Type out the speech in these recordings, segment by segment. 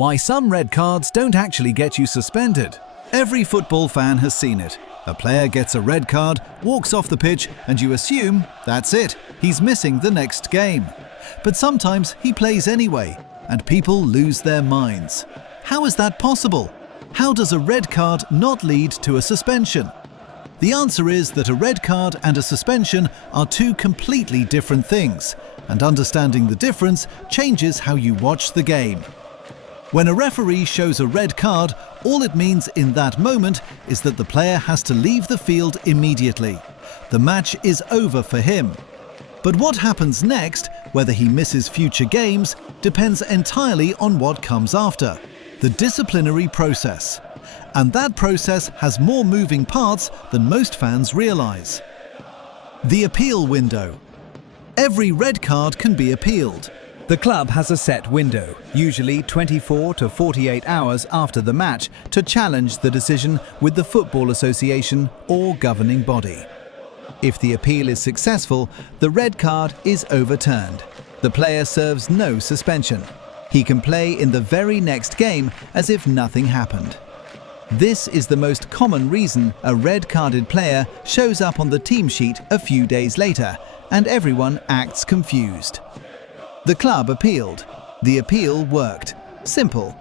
Why some red cards don't actually get you suspended. Every football fan has seen it. A player gets a red card, walks off the pitch, and you assume, that's it, he's missing the next game. But sometimes he plays anyway, and people lose their minds. How is that possible? How does a red card not lead to a suspension? The answer is that a red card and a suspension are two completely different things, and understanding the difference changes how you watch the game. When a referee shows a red card, all it means in that moment is that the player has to leave the field immediately. The match is over for him. But what happens next, whether he misses future games, depends entirely on what comes after, the disciplinary process. And that process has more moving parts than most fans realize. The appeal window. Every red card can be appealed. The club has a set window, usually 24 to 48 hours after the match, to challenge the decision with the Football Association or governing body. If the appeal is successful, the red card is overturned. The player serves no suspension. He can play in the very next game as if nothing happened. This is the most common reason a red-carded player shows up on the team sheet a few days later, and everyone acts confused. The club appealed. The appeal worked. Simple.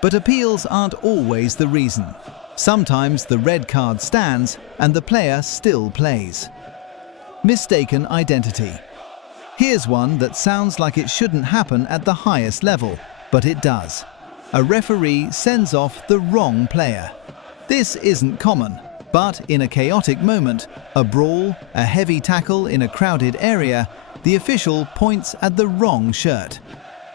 But appeals aren't always the reason. Sometimes the red card stands and the player still plays. Mistaken identity. Here's one that sounds like it shouldn't happen at the highest level, but it does. A referee sends off the wrong player. This isn't common, but in a chaotic moment, a brawl, a heavy tackle in a crowded area, the official points at the wrong shirt.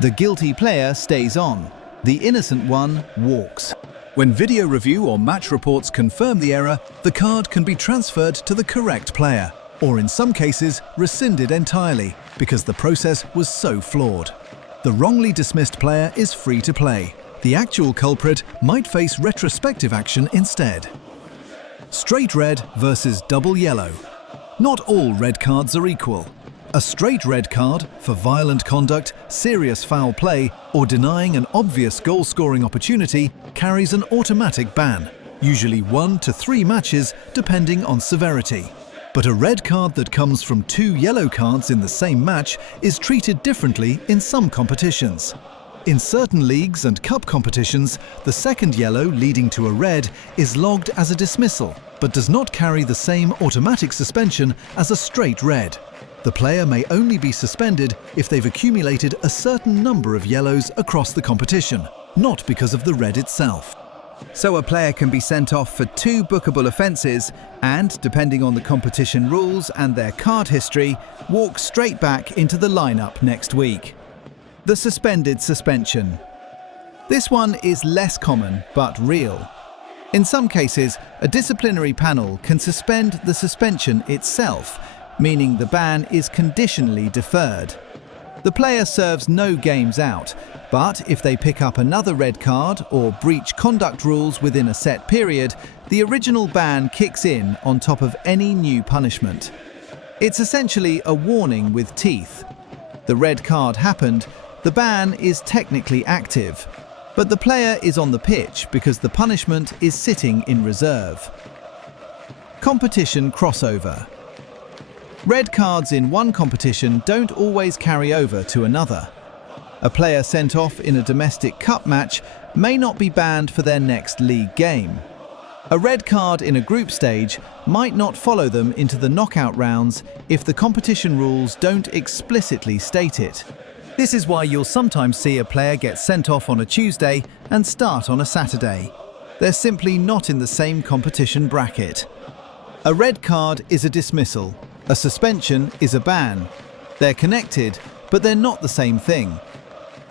The guilty player stays on. The innocent one walks. When video review or match reports confirm the error, the card can be transferred to the correct player, or in some cases rescinded entirely, because the process was so flawed. The wrongly dismissed player is free to play. The actual culprit might face retrospective action instead. Straight red versus double yellow. Not all red cards are equal. A straight red card for violent conduct, serious foul play, or denying an obvious goal-scoring opportunity carries an automatic ban, usually 1 to 3 matches depending on severity. But a red card that comes from 2 yellow cards in the same match is treated differently in some competitions. In certain leagues and cup competitions, the second yellow leading to a red is logged as a dismissal, but does not carry the same automatic suspension as a straight red. The player may only be suspended if they've accumulated a certain number of yellows across the competition, not because of the red itself. So a player can be sent off for 2 bookable offences and, depending on the competition rules and their card history, walk straight back into the lineup next week. The suspended suspension. This one is less common but real. In some cases, a disciplinary panel can suspend the suspension itself, meaning the ban is conditionally deferred. The player serves no games out, but if they pick up another red card or breach conduct rules within a set period, the original ban kicks in on top of any new punishment. It's essentially a warning with teeth. The red card happened, the ban is technically active, but the player is on the pitch because the punishment is sitting in reserve. Competition crossover. Red cards in one competition don't always carry over to another. A player sent off in a domestic cup match may not be banned for their next league game. A red card in a group stage might not follow them into the knockout rounds if the competition rules don't explicitly state it. This is why you'll sometimes see a player get sent off on a Tuesday and start on a Saturday. They're simply not in the same competition bracket. A red card is a dismissal. A suspension is a ban. They're connected, but they're not the same thing.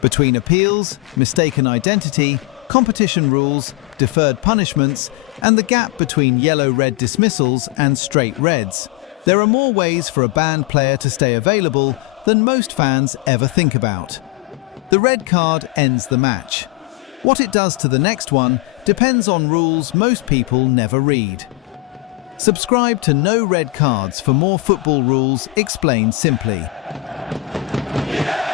Between appeals, mistaken identity, competition rules, deferred punishments, and the gap between yellow-red dismissals and straight reds, there are more ways for a banned player to stay available than most fans ever think about. The red card ends the match. What it does to the next one depends on rules most people never read. Subscribe to No Red Cards for more football rules explained simply.